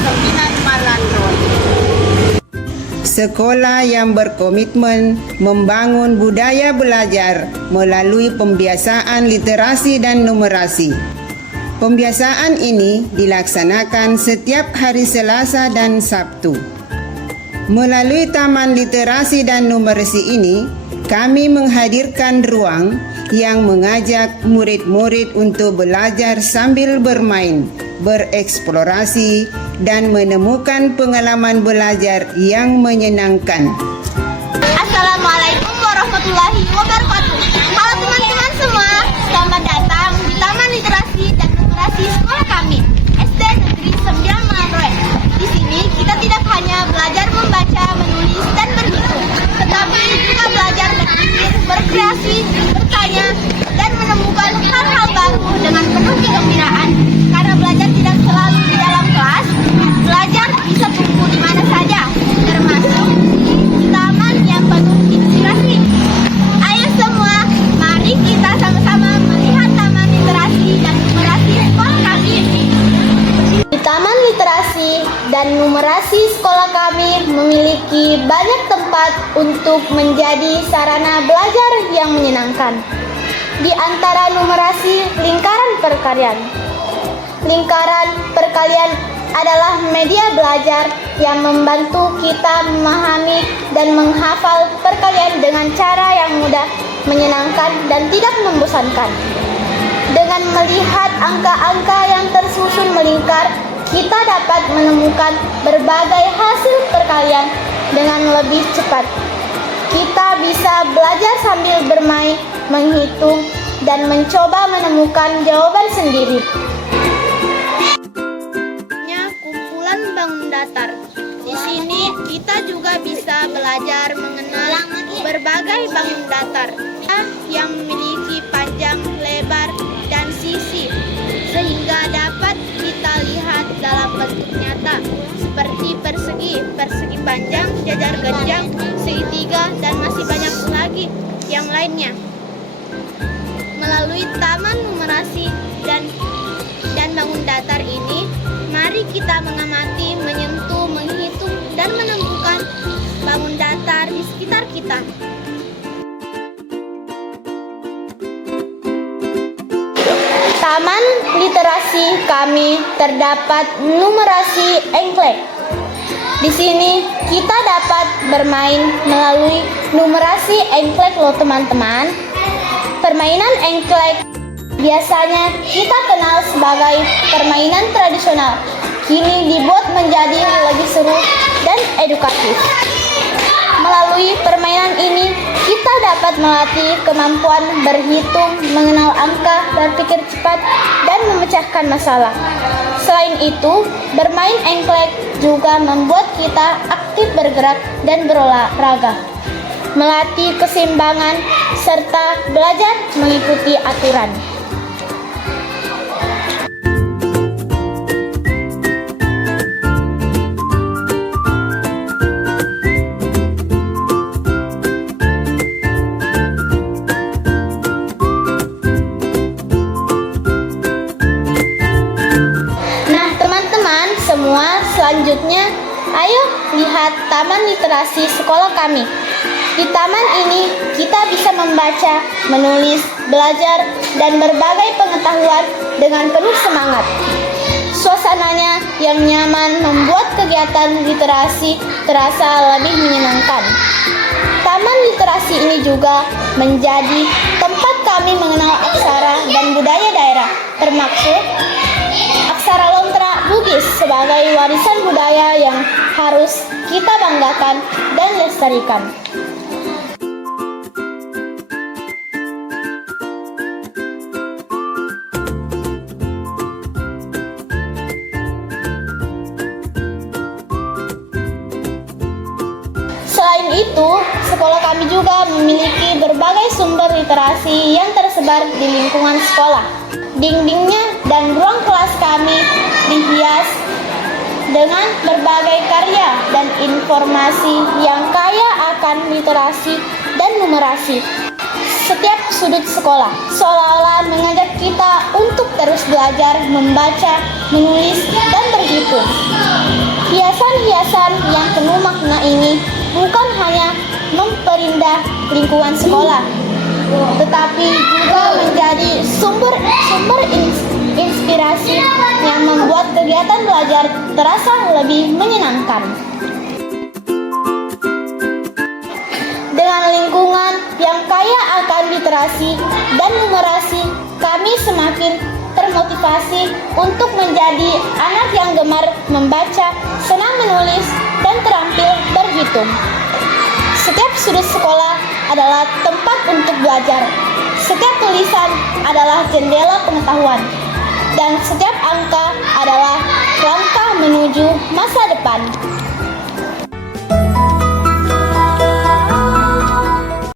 Pimpinan Malandron. Sekolah yang berkomitmen membangun budaya belajar melalui pembiasaan literasi dan numerasi. Pembiasaan ini dilaksanakan setiap hari Selasa dan Sabtu. Melalui Taman Literasi dan Numerasi ini, kami menghadirkan ruang yang mengajak murid-murid untuk belajar sambil bermain, bereksplorasi, dan menemukan pengalaman belajar yang menyenangkan. Assalamualaikum warahmatullahi wabarakatuh. Halo teman-teman semua, selamat datang di Taman Literasi dan Numerasi sekolah kami, SD Negeri 9 Malandron. Di sini kita tidak hanya belajar membaca, menulis, dan berhitung, tetapi juga belajar berpikir, berkreasi, bertanya, dan menemukan hal-hal baru dengan penuh kegembiraan. Karena belajar tidak selalu di dalam kelas, belajar bisa tumbuh di mana saja, termasuk di taman yang penuh inspirasi. Ayo semua, mari kita sama-sama melihat Taman Literasi dan Numerasi sekolah kami. Di Taman Literasi dan Numerasi sekolah kami memiliki banyak tempat untuk menjadi sarana belajar yang menyenangkan. Di antara numerasi, lingkaran perkalian. Lingkaran perkalian adalah media belajar yang membantu kita memahami dan menghafal perkalian dengan cara yang mudah, menyenangkan, dan tidak membosankan. Dengan melihat angka-angka yang tersusun melingkar, kita dapat menemukan berbagai hasil perkalian dengan lebih cepat. Kita bisa belajar sambil bermain, menghitung, dan mencoba menemukan jawaban sendiri. Kumpulan bangun datar. Di sini kita juga bisa belajar mengenal berbagai bangun datar yang memiliki panjang, lebar, dan sisi, sehingga dapat kita lihat dalam bentuk nyata seperti persegi, persegi panjang, jajar genjang, segitiga, dan masih banyak lagi yang lainnya. Melalui Taman Numerasi dan bangun datar ini, mari kita mengamati, menyentuh, menghitung, dan menemukan bangun datar di sekitar kita. Taman Literasi kami terdapat numerasi engklek. Di sini kita dapat bermain melalui numerasi engklek loh teman-teman. Permainan engklek biasanya kita kenal sebagai permainan tradisional, kini dibuat menjadi lebih seru dan edukatif. Melalui permainan ini, kita dapat melatih kemampuan berhitung, mengenal angka, berpikir cepat, dan memecahkan masalah. Selain itu, bermain engklek juga membuat kita aktif bergerak dan berolahraga, melatih keseimbangan, serta belajar mengikuti aturan. Selanjutnya, ayo lihat Taman Literasi sekolah kami. Di taman ini, kita bisa membaca, menulis, belajar, dan berbagai pengetahuan dengan penuh semangat. Suasananya yang nyaman membuat kegiatan literasi terasa lebih menyenangkan. Taman Literasi ini juga menjadi tempat kami mengenal aksara dan budaya daerah, termasuk aksara Lontra Bugis sebagai warisan budaya yang harus kita banggakan dan lestarikan. Selain itu, sekolah kami juga memiliki berbagai sumber literasi yang tersebar di lingkungan sekolah. Dindingnya dan ruang kelas kami dihias dengan berbagai karya dan informasi yang kaya akan literasi dan numerasi. Setiap sudut sekolah seolah-olah mengajak kita untuk terus belajar, membaca, menulis, dan berhitung. yang penuh makna ini bukan hanya memperindah lingkungan sekolah, tetapi juga menjadi sumber inspirasi yang membuat kegiatan belajar terasa lebih menyenangkan. Dengan lingkungan yang kaya akan literasi dan numerasi, kami semakin termotivasi untuk menjadi anak yang gemar membaca, senang menulis, dan terampil berhitung. Setiap sudut sekolah adalah tempat untuk belajar. Setiap tulisan adalah jendela pengetahuan. Dan setiap angka adalah langkah menuju masa depan.